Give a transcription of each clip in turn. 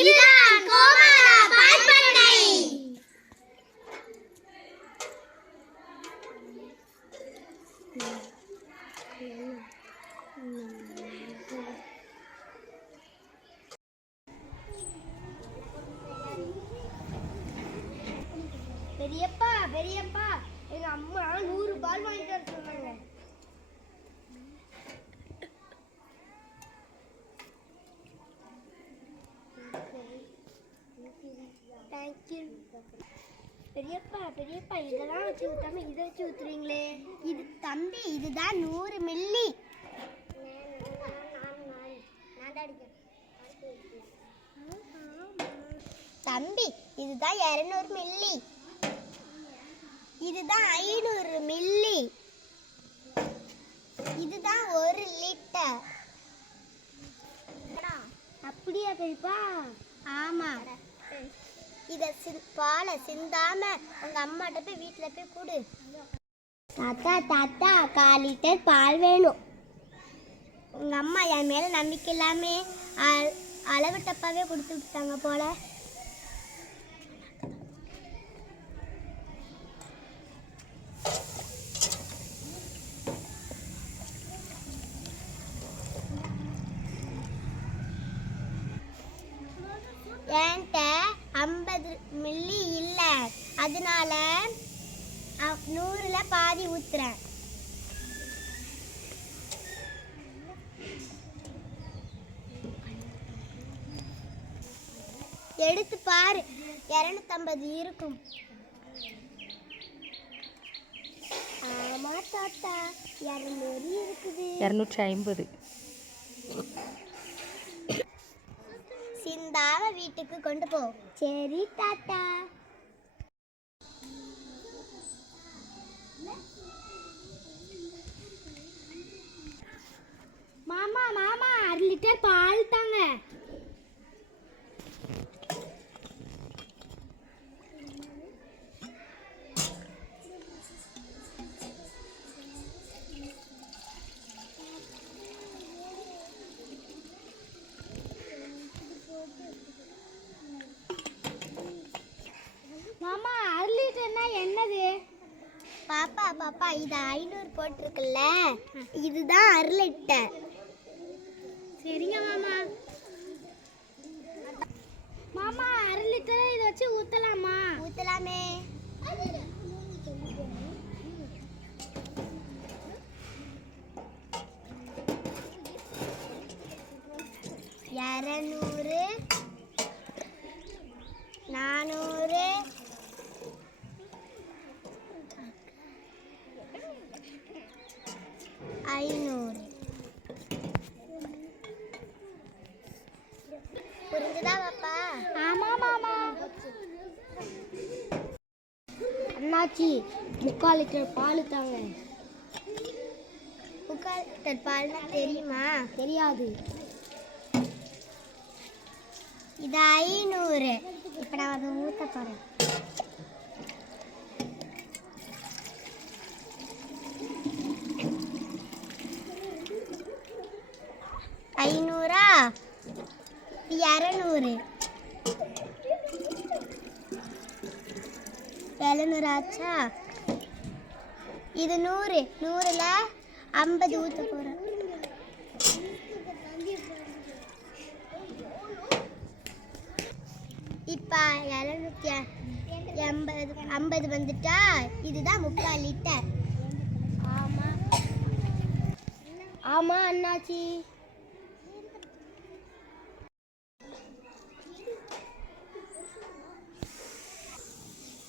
இதுதான் கோமாளா பால் பண்ணை. பெரியப்பா பெரியப்பா, எங்க அம்மா 100 பால் வாங்கிட்டு வர சொன்னாங்க. தேங்க்யூ. பெரியப்பா பெரியப்பா, இதெல்லாம் வச்சு ஊத்தாம இதை வச்சு ஊத்துறீங்களே. இது தம்பி, இதுதான் 100 மில்லி. தம்பி, இதுதான் 200 மில்லி. இதுதான் 500 மில்லி. இதுதான் 1 லிட்டர். அப்படியா பெரியப்பா? ஆமா. இதை பாலை சிந்தாம உங்க அம்மாட்ட போய் வீட்டில் போய் கொடு. தாத்தா தாத்தா, 1/4 லிட்டர் பால் வேணும். உங்க அம்மா என் மேல நம்பிக்கை இல்லாம அளவு டப்பாவே கொடுத்து விட்டாங்க போல. என்கிட்ட 50 மில்லி இல்லை, அதனால 100ல் பாதி ஊத்துறேன். எடுத்து பாரு, 250 இருக்கும். ஆமா தாத்தா, 200 இருக்குது. 250. சிந்தாவ வீட்டுக்கு கொண்டு போ. சரி தாத்தா. மாமா மாமா, 1/2 லிட்டர் பால் தாங்க. மாமா, 1/2 லிட்டர்னா என்னது? பாப்பா பாப்பா, இது 500 போட்டிருக்குல்ல, இதுதான் 1/2 லிட்டர். சரிங்க மாமா. மாமா, 1/2 லிட்டர் இதை வச்சு ஊத்தலாமா? ஊத்தலாமே. இரநூறு, 400, 500. புரிஞ்சுதா பாப்பா? ஆமா மாமா. அண்ணாச்சி, 3/4 லிட்டர் பால் தாங்க. 3/4 லிட்டர் பால்னா தெரியுமா? தெரியாது. இது 500. இப்போ நான் அதை ஊற்ற போகிறேன். ஐநூறா? 200. 700 ஆச்சா? இது 100. 100ல் 50 ஊற்ற போகிறேன். இப்போ 750 வந்துட்டா, இதுதான் 3/4 லிட்டர். ஆமா ஆமா அண்ணாச்சி.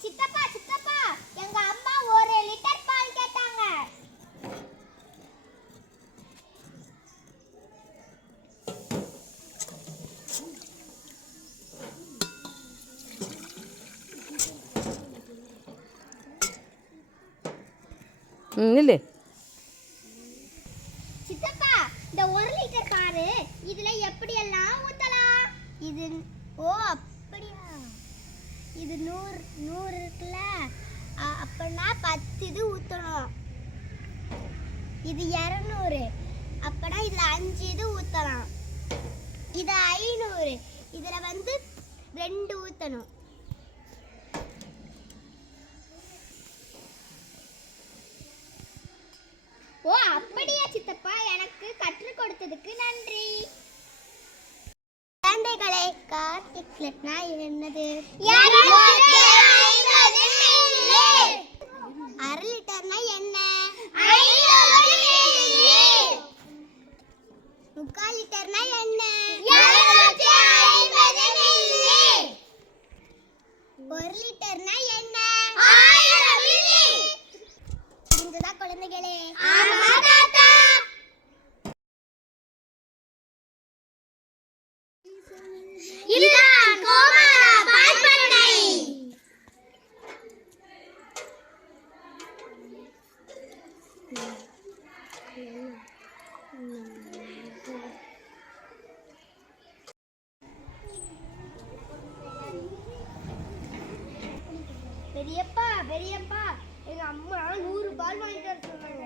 சித்தப்பா சித்தப்பா, எங்க அம்மா 1 லிட்டர் பால் கேட்டாங்க. இல்லை சித்தப்பா, இந்த 1 லிட்டர் பாரு, இதுல எப்படி எல்லாம் ஊத்தலாம். இது ஓ அப்படியா? இது 100 இருக்குல்ல, அப்பனா 10 இது ஊத்தணும். இது 200, அப்பனா இதுல 5 இது ஊத்தலாம். இது 500, இதுல வந்து 2 ஊத்தணும். ஓ அப்படியா சித்தப்பா, எனக்கு கற்றுக் கொடுத்ததுக்கு நன்றி. குழந்தைகளே, கார்டிக்லெட்னா என்னது? 1/2 லிட்டர்னா என்ன? 3/4 லிட்டர்னா என்ன? 1 லிட்டர்னா என்ன? 1000 மில்லி. புரிஞ்சதா குழந்தைகளே? ஆமா தாத்தா. இதுதான் கோமாளா பால் பண்ணை. பெரியப்பா பெரியப்பா, எங்க அம்மா 100 பால் வாங்கிட்டு வர சொன்னாங்க.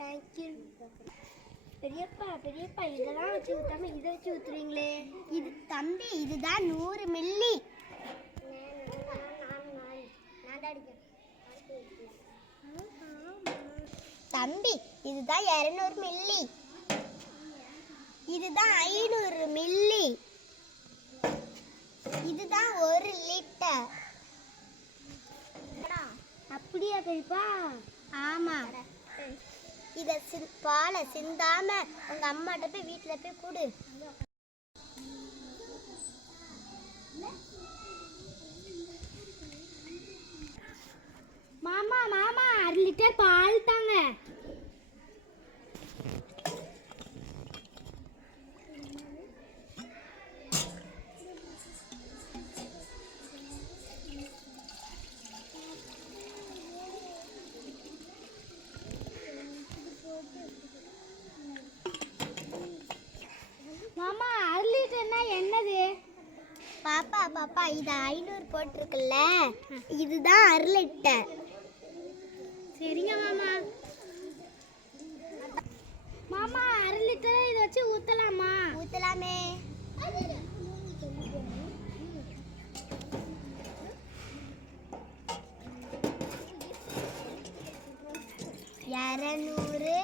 தேங்க்யூ. பெரியப்பா பெரியப்பா, இதெல்லாம் வச்சு ஊத்தாம இதை வச்சு ஊத்துறீங்களே. இது தம்பி, இதுதான் 100 மில்லி. தம்பி, இதுதான் 200 மில்லி. இதுதான் 500 மில்லி. இதுதான் 1 லிட்டர். அப்படியா பெரியப்பா? ஆமா. இத பாலை சிந்தாம உங்க அம்மாட்ட போய் வீட்டுல போய் கொடு. மாமா மாமா, 1/2 லிட்டர் பால் தாங்க. மாமா, 1/2 லிட்டர்னா என்னது? பாப்பா பாப்பா, இது 500 போட்டிருக்குல்ல, இதுதான் 1/2 லிட்டர். சரிங்க மாமா. மாமா, 1/2 லிட்டர் இதை வச்சு ஊத்தலாமா? ஊத்தலாமே. இரநூறு,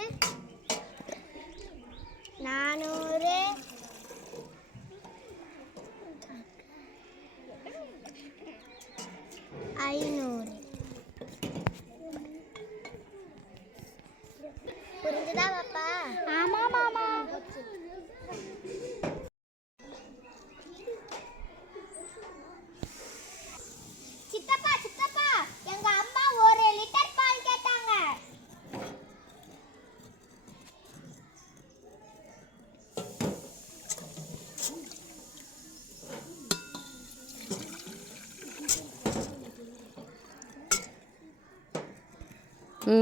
400, 500. புரிஞ்சுதா பாப்பா? ஆமா மாமா. சித்தப்பா சித்தப்பா, எங்க அம்மா 1 லிட்டர் பால் கேட்டாங்க.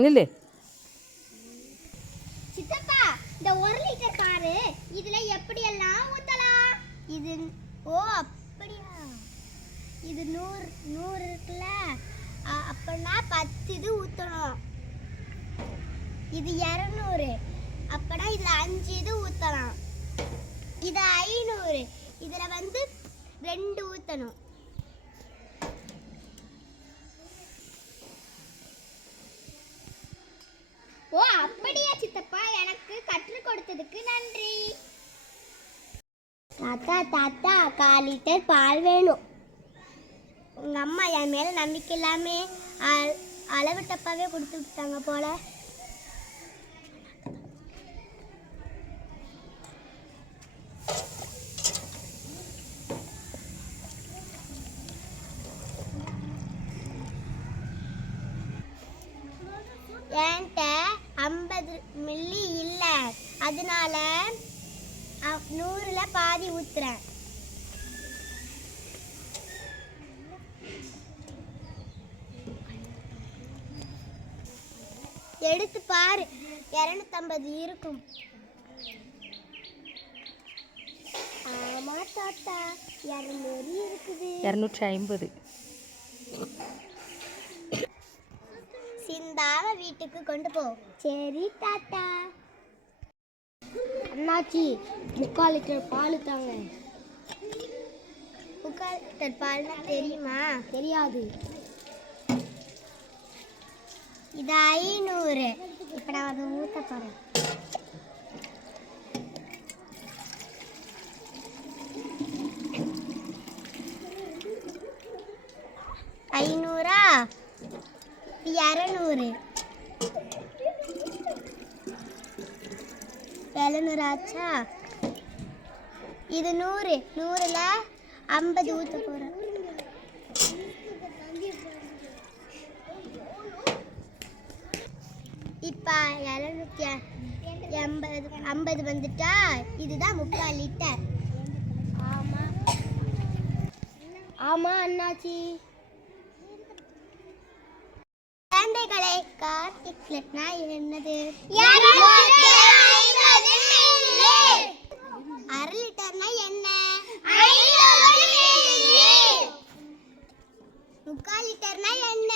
இல்லை. சித்தப்பா, இந்த 1 லிட்டர் பாரு, இதுல எப்படி எல்லாம் ஊத்தலாம்? இது ஓ அப்படியா, இது 100 இருக்குல்ல, அப்பனா 10 இது ஊத்தணும். இது 200, அப்பனா இதுல 5 இது ஊத்தலாம். இது 500, இதுல வந்து 2 ஊத்தணும். ஓ அப்படியா சித்தப்பா, எனக்கு கற்றுக் கொடுத்ததுக்கு நன்றி. தாத்தா தாத்தா, 1/4 லிட்டர் பால் வேணும். உங்க அம்மா என் மேல நம்பிக்கை இல்லாம அளவு டப்பாவே கொடுத்து விட்டாங்க போல. என்கிட்ட 50 மில்லி இல்லை, அதனால 100ல பாதி ஊத்துறேன். எடுத்து பாரு, 250 இருக்கும். ஆமா தாத்தா, 200 இருக்குது. 250. சிந்தாம வீட்டுக்கு கொண்டு போ. சரி தாத்தா. அண்ணாச்சி 3/4 லிட்டர் பால் தாங்க. 3/4 லிட்டர் பால்னா தெரியுமா? தெரியாது. இது 500. இப்போ நான் அதை ஊற்ற போகிறேன். ஐநூறா? 200. 700 ஆச்சா? இது 100. 100ல் 50 ஊற்ற போகிறேன். இப்போ 750 வந்துட்டா? இதுதான் 3/4 லிட்டர். ஆமாம் ஆமாம் அண்ணாச்சி. குழந்தைகளே, கார்த்திக் லிட்டர்னா என்னது? 1/2 லிட்டர்னா என்ன? 3/4 லிட்டர்னா என்ன?